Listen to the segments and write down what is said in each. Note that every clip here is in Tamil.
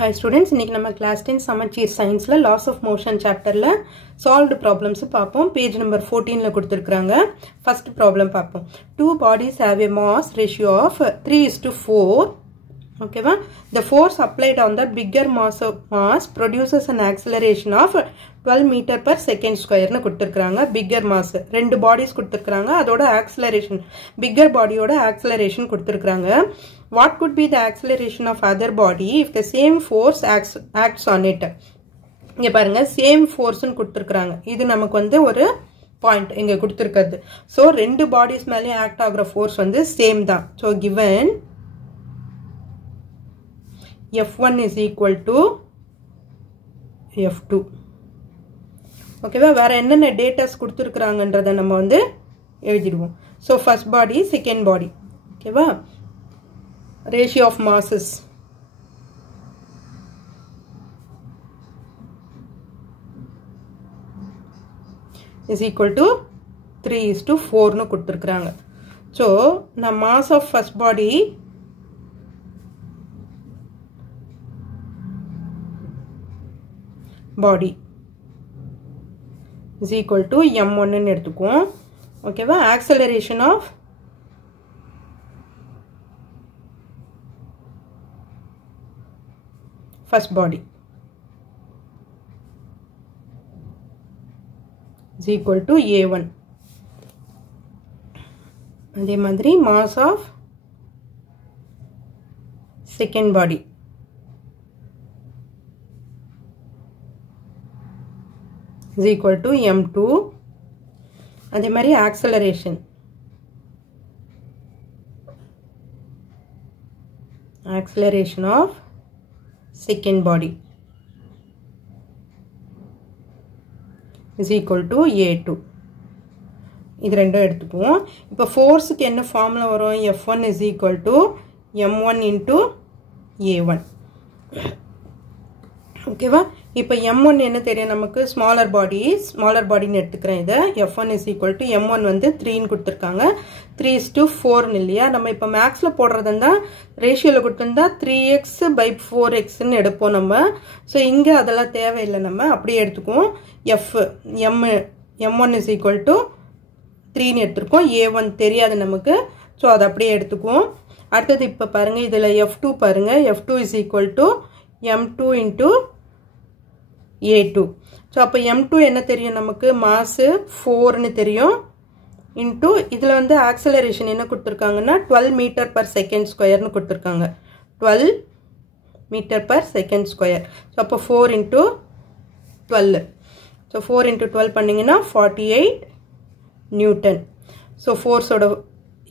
Hi students, இன்னைக்கு நம்ம class 10 சமச்சீர் சயின்ஸ்ல laws of motion chapterல solved problems பாப்போம். page number 14ல கொடுத்திருக்காங்க. first problem பாப்போம். Two bodies have a mass ratio of 3:4. Okay va? The force applied on the bigger mass produces an acceleration of 12 meter per second square னு கொடுத்திருக்காங்க. bigger mass ரெண்டு bodies கொடுத்திருக்காங்க. அதோட acceleration bigger bodyயோட acceleration கொடுத்திருக்காங்க. What could be the acceleration of other body if the same force acts on it? இங்க பாருங்க same force னு கொடுத்திருக்காங்க. இது நமக்கு வந்து ஒரு பாயிண்ட் இங்க கொடுத்திருக்கிறது. சோ ரெண்டு bodies மேலே ஆக்ட் ஆகுற force வந்து சேம் தான். So given F1 is equal to F2. ஓகேவா வேற என்னென்ன டேட்டாஸ் கொடுத்திருக்காங்கன்றதை நம்ம வந்து எழுதிடுவோம். So first body, second body. ஓகேவா ratio of masses is equal to 3:4 னு கொடுத்திருக்காங்க. So the mass of first body is equal to m1 னு எடுத்துக்குவோம். ஓகேவா acceleration of first body is equal to a1. அதே மாதிரி mass of second body is equal to m2. அதே மாதிரி acceleration of second body is equal to a2. இது ரெண்டும் எடுத்துக்குவோம். இப்போ ஃபோர்ஸுக்கு என்ன ஃபார்முலா வரும்? F1 is equal to m1 into a1. ஓகேவா இப்போ m1 என்ன தெரியும் நமக்கு? ஸ்மாலர் பாடின்னு எடுத்துக்கிறேன். இதை F1 is equal to m1 வந்து 3ன்னு கொடுத்துருக்காங்க. 3:4 இல்லையா? நம்ம இப்போ மேக்ஸில் போடுறதுன்னா ரேஷியோவில் கொடுத்துருந்தா 3x/4xன்னு எடுப்போம் நம்ம. ஸோ இங்கே அதெல்லாம் தேவையில்லை, நம்ம அப்படியே எடுத்துக்குவோம். m1 is equal to 3ன்னு எடுத்துருக்கோம். a1 தெரியாது நமக்கு. ஸோ அதை அப்படியே எடுத்துக்குவோம். அடுத்தது இப்போ பாருங்கள், இதில் F2 பாருங்கள். F2 is equal to m2 into a2. So அப்போ m2 என்ன தெரியும் நமக்கு? மாசு 4ன்னு தெரியும். இன்டூ இதில் வந்து ஆக்சலரேஷன் என்ன கொடுத்துருக்காங்கன்னா 12 மீட்டர் பர் செகண்ட் ஸ்கொயர்னு கொடுத்துருக்காங்க. 12 metre per second square. So அப்போ 4 into 12. ஸோ 4 into 12 பண்ணிங்கன்னா 48 நியூட்டன். ஸோ ஃபோர்ஸோட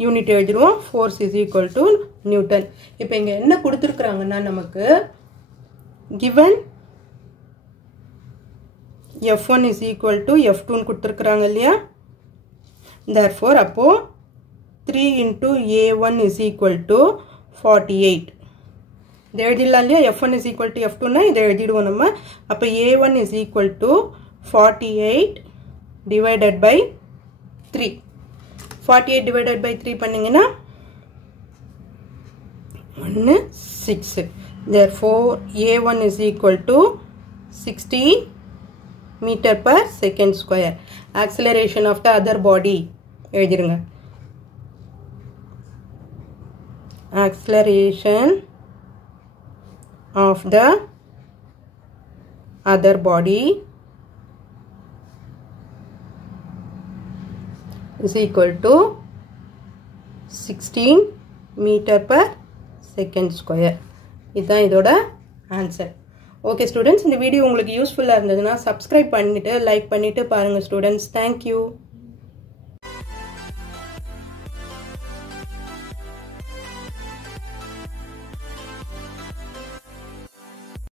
யூனிட் எழுதிடுவோம். Force is equal to newton. இப்போ இங்கே என்ன கொடுத்துருக்குறாங்கன்னா நமக்கு given F1 is equal to F2 னு கொடுத்துருக்குறாங்க இல்லையா? therefore அப்போ 3 into A1 is equal to 48. இதை எழுதிடலாம் இல்லையா? F1 is equal to F2 னா இதை எழுதிடுவோம் நம்ம. அப்போ A1 is equal to 48 divided by 3. 48 divided by 3 பண்ணிங்கன்னா 6. Therefore A1 is equal to 16 meter per second square. Acceleration of the other body எழுதிருங்க. Acceleration of the other body is equal to 16 meter per second square. இதுதான் இதோட ஆன்சர். ஓகே ஸ்டூடெண்ட்ஸ், இந்த வீடியோ உங்களுக்கு யூஸ்ஃபுல்லாக இருந்ததுன்னா சப்ஸ்கிரைப் பண்ணிவிட்டு லைக் பண்ணிவிட்டு பாருங்கள் ஸ்டூடெண்ட்ஸ். தேங்க்யூ.